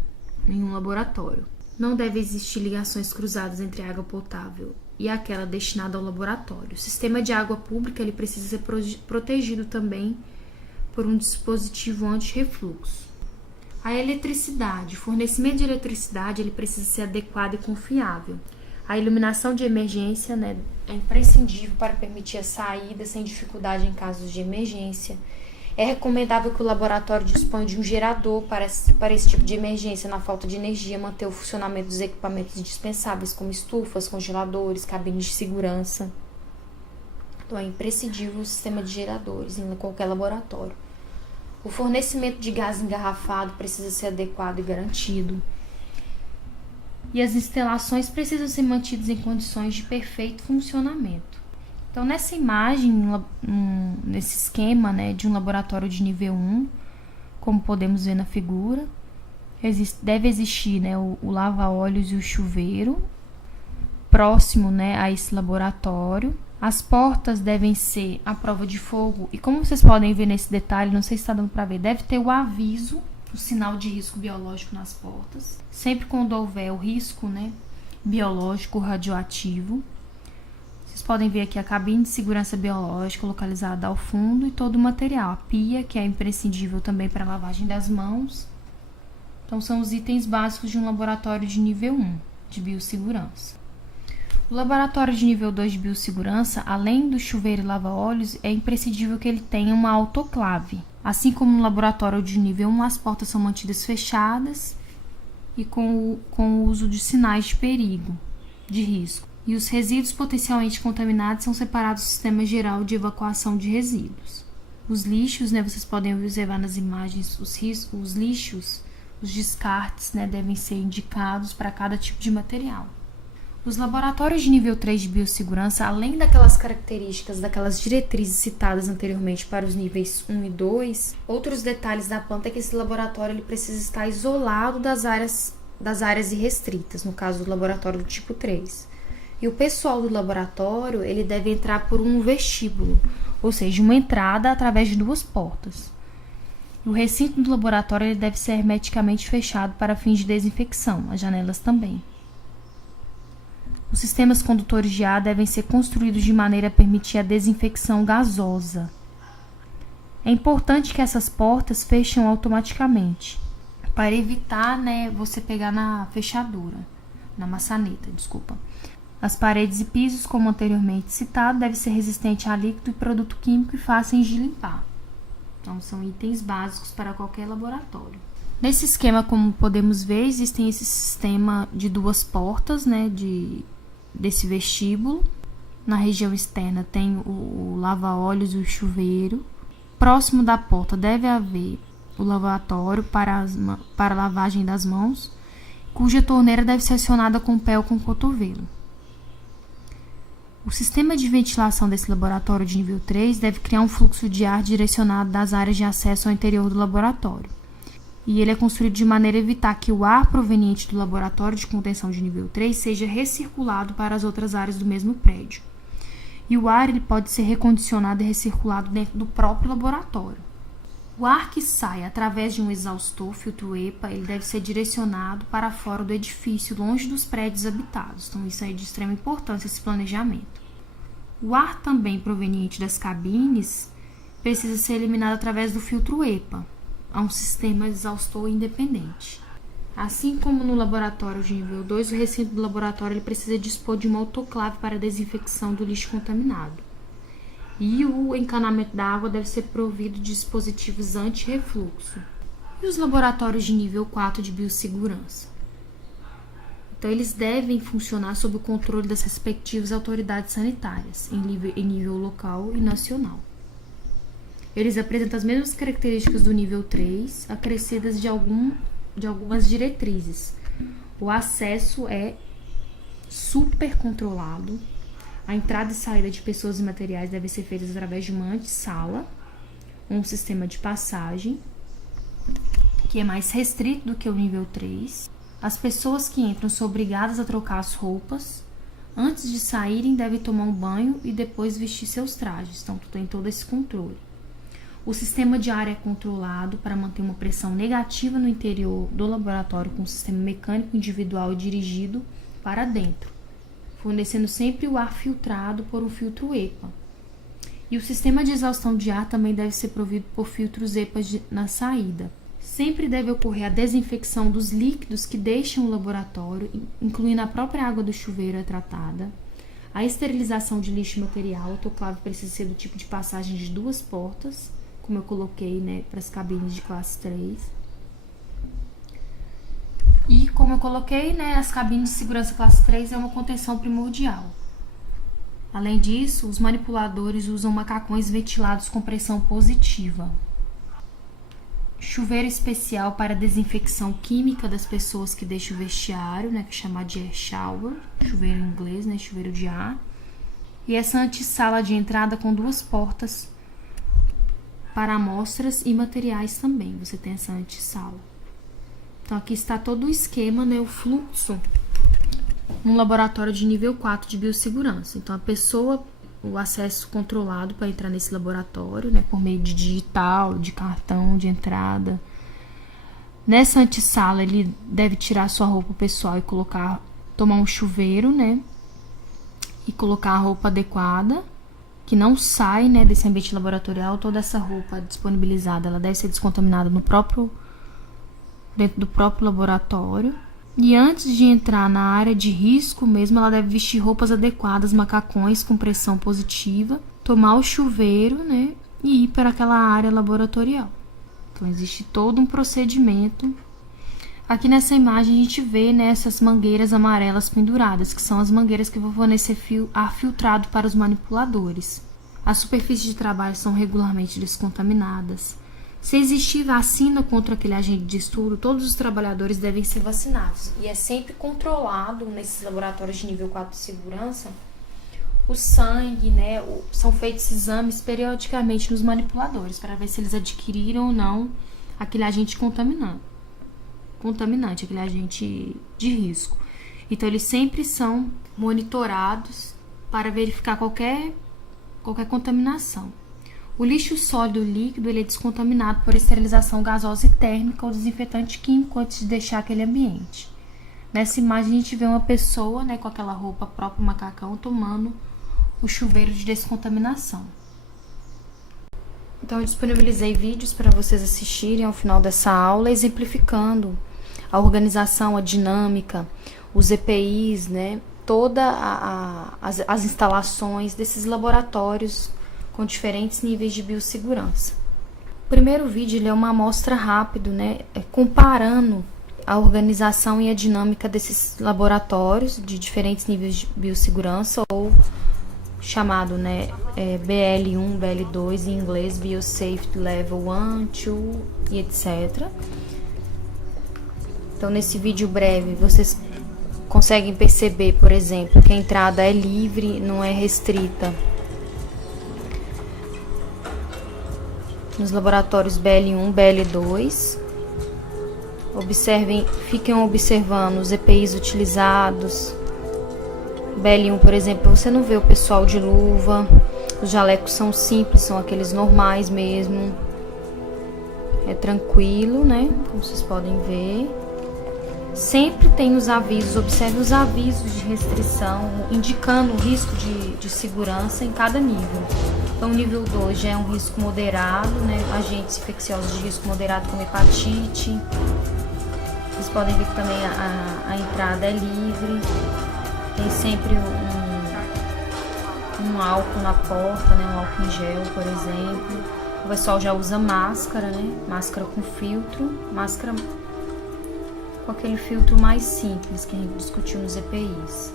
em um laboratório. Não deve existir ligações cruzadas entre a água potável e aquela destinada ao laboratório. O sistema de água pública ele precisa ser protegido também por um dispositivo anti-refluxo. A eletricidade. O fornecimento de eletricidade ele precisa ser adequado e confiável. A iluminação de emergência, né, é imprescindível para permitir a saída sem dificuldade em casos de emergência. É recomendável que o laboratório disponha de um gerador para esse tipo de emergência. Na falta de energia, manter o funcionamento dos equipamentos indispensáveis, como estufas, congeladores, cabines de segurança. Então, é imprescindível o sistema de geradores em qualquer laboratório. O fornecimento de gás engarrafado precisa ser adequado e garantido. E as instalações precisam ser mantidas em condições de perfeito funcionamento. Então, nessa imagem, nesse esquema, né, de um laboratório de nível 1, como podemos ver na figura, deve existir, né, o lava-óleos e o chuveiro próximo, né, a esse laboratório. As portas devem ser à prova de fogo. E como vocês podem ver nesse detalhe, não sei se está dando para ver, deve ter o aviso, o sinal de risco biológico nas portas. Sempre quando houver o risco, né, biológico radioativo. Vocês podem ver aqui a cabine de segurança biológica localizada ao fundo e todo o material. A pia, que é imprescindível também para a lavagem das mãos. Então, são os itens básicos de um laboratório de nível 1 de biossegurança. O laboratório de nível 2 de biossegurança, além do chuveiro e lava-óleos, é imprescindível que ele tenha uma autoclave. Assim como no laboratório de nível 1, as portas são mantidas fechadas e com o uso de sinais de perigo, de risco. E os resíduos potencialmente contaminados são separados do sistema geral de evacuação de resíduos. Os lixos, né, vocês podem observar nas imagens, os lixos, os descartes, né, devem ser indicados para cada tipo de material. Os laboratórios de nível 3 de biossegurança, além daquelas características, daquelas diretrizes citadas anteriormente para os níveis 1 e 2, outros detalhes da planta é que esse laboratório ele precisa estar isolado das áreas irrestritas, no caso do laboratório do tipo 3. E o pessoal do laboratório ele deve entrar por um vestíbulo, ou seja, uma entrada através de 2 portas. O recinto do laboratório ele deve ser hermeticamente fechado para fins de desinfecção, as janelas também. Os sistemas condutores de ar devem ser construídos de maneira a permitir a desinfecção gasosa. É importante que essas portas fechem automaticamente, para evitar, né, você pegar na fechadura, na maçaneta, desculpa. As paredes e pisos, como anteriormente citado, devem ser resistentes a líquido e produto químico e fáceis de limpar. Então, são itens básicos para qualquer laboratório. Nesse esquema, como podemos ver, existem esse sistema de 2 portas, né, desse vestíbulo. Na região externa tem o lava-óleos e o chuveiro. Próximo da porta deve haver o lavatório para a lavagem das mãos, cuja torneira deve ser acionada com o pé ou com o cotovelo. O sistema de ventilação desse laboratório de nível 3 deve criar um fluxo de ar direcionado das áreas de acesso ao interior do laboratório. E ele é construído de maneira a evitar que o ar proveniente do laboratório de contenção de nível 3 seja recirculado para as outras áreas do mesmo prédio. E o ar ele pode ser recondicionado e recirculado dentro do próprio laboratório. O ar que sai através de um exaustor, filtro EPA, ele deve ser direcionado para fora do edifício, longe dos prédios habitados. Então, isso é de extrema importância, esse planejamento. O ar também proveniente das cabines precisa ser eliminado através do filtro EPA, a um sistema exaustor independente. Assim como no laboratório de nível 2, o recinto do laboratório ele precisa dispor de uma autoclave para a desinfecção do lixo contaminado. E o encanamento da água deve ser provido de dispositivos anti-refluxo. E os laboratórios de nível 4 de biossegurança? Então, eles devem funcionar sob o controle das respectivas autoridades sanitárias, em nível local e nacional. Eles apresentam as mesmas características do nível 3, acrescidas de algumas diretrizes. O acesso é super controlado. A entrada e saída de pessoas e materiais devem ser feitas através de uma antessala, um sistema de passagem, que é mais restrito do que o nível 3. As pessoas que entram são obrigadas a trocar as roupas. Antes de saírem, devem tomar um banho e depois vestir seus trajes. Então, tem todo esse controle. O sistema de ar é controlado para manter uma pressão negativa no interior do laboratório com um sistema mecânico individual e dirigido para dentro, fornecendo sempre o ar filtrado por um filtro EPA. E o sistema de exaustão de ar também deve ser provido por filtros EPA na saída. Sempre deve ocorrer a desinfecção dos líquidos que deixam o laboratório, incluindo a própria água do chuveiro tratada. A esterilização de lixo e material, o autoclave precisa ser do tipo de passagem de 2 portas, como eu coloquei, né, para as cabines de classe 3. E como eu coloquei, né, as cabines de segurança classe 3 é uma contenção primordial. Além disso, os manipuladores usam macacões ventilados com pressão positiva. Chuveiro especial para desinfecção química das pessoas que deixam o vestiário, né, que é chamado de air shower, chuveiro em inglês, né, chuveiro de ar. E essa antessala de entrada com 2 portas para amostras e materiais também. Você tem essa antessala. Então, aqui está todo o esquema, né, o fluxo num laboratório de nível 4 de biossegurança. Então, a pessoa, o acesso controlado para entrar nesse laboratório, né, por meio de digital, de cartão de entrada. Nessa antessala, ele deve tirar sua roupa pessoal e tomar um chuveiro, né, e colocar a roupa adequada, que não sai, né, desse ambiente laboratorial. Toda essa roupa disponibilizada, ela deve ser descontaminada dentro do próprio laboratório. E antes de entrar na área de risco mesmo, ela deve vestir roupas adequadas, macacões com pressão positiva, tomar o chuveiro, né, e ir para aquela área laboratorial. Então, existe todo um procedimento. Aqui nessa imagem a gente vê, né, essas mangueiras amarelas penduradas, que são as mangueiras que vão fornecer ar filtrado para os manipuladores. As superfícies de trabalho são regularmente descontaminadas. Se existir vacina contra aquele agente de estudo, todos os trabalhadores devem ser vacinados. E é sempre controlado nesses laboratórios de nível 4 de segurança o sangue, né? São feitos exames periodicamente nos manipuladores para ver se eles adquiriram ou não aquele agente contaminante, aquele agente de risco. Então, eles sempre são monitorados para verificar qualquer contaminação. O lixo sólido e líquido ele é descontaminado por esterilização gasosa e térmica ou desinfetante químico antes de deixar aquele ambiente. Nessa imagem a gente vê uma pessoa, né, com aquela roupa própria, macacão, tomando o chuveiro de descontaminação. Então eu disponibilizei vídeos para vocês assistirem ao final dessa aula, exemplificando a organização, a dinâmica, os EPIs, né, todas as instalações desses laboratórios com diferentes níveis de biossegurança. primeiro vídeo ele é uma amostra rápida, né, comparando a organização e a dinâmica desses laboratórios de diferentes níveis de biossegurança, ou chamado, né, BL1, BL2 em inglês, Biosafety Level 1, 2 e etc. Então, nesse vídeo breve, vocês conseguem perceber, por exemplo, que a entrada é livre, não é restrita. Nos laboratórios BL1, BL2, fiquem observando os EPIs utilizados. BL1, por exemplo, você não vê o pessoal de luva, os jalecos são simples, são aqueles normais mesmo. É tranquilo, né? Como vocês podem ver. Sempre tem os avisos, observe os avisos de restrição, indicando o risco de segurança em cada nível. Então, o nível 2 já é um risco moderado, né? Agentes infecciosos de risco moderado como hepatite. Vocês podem ver que também a entrada é livre. Tem sempre um álcool na porta, né? Um álcool em gel, por exemplo. O pessoal já usa máscara, né? Máscara com filtro, máscara com aquele filtro mais simples que a gente discutiu nos EPIs.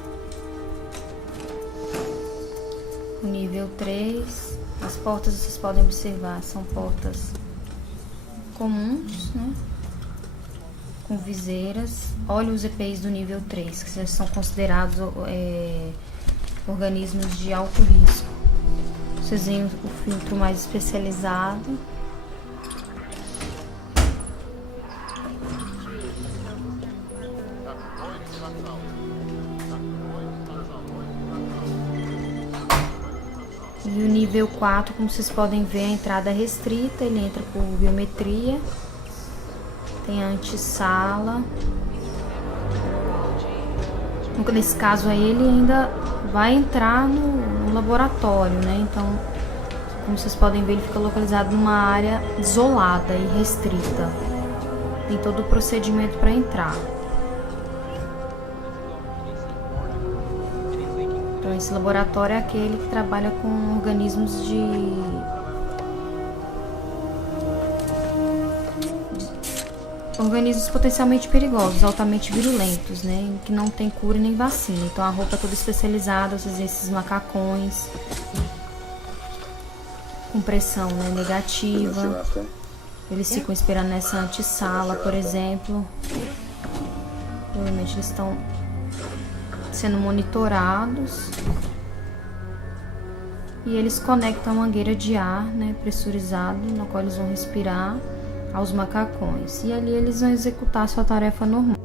O nível 3, as portas vocês podem observar, são portas comuns, né? Com viseiras. Olha os EPIs do nível 3, que são considerados organismos de alto risco. Vocês veem o filtro mais especializado. E o nível 4, como vocês podem ver, a entrada é restrita, ele entra por biometria. Tem a antessala. Nesse caso aí, ele ainda vai entrar no laboratório, né? Então, como vocês podem ver, ele fica localizado numa área isolada e restrita. Tem todo o procedimento para entrar. Então, esse laboratório é aquele que trabalha com organismos organismos potencialmente perigosos, altamente virulentos, né, que não tem cura nem vacina. Então a roupa é toda especializada, vocês veem esses macacões com pressão, né, negativa. Eles ficam esperando nessa antessala, por exemplo. Provavelmente eles estão sendo monitorados. E eles conectam a mangueira de ar, né, pressurizado, na qual eles vão respirar, aos macacões. E ali eles vão executar a sua tarefa normal.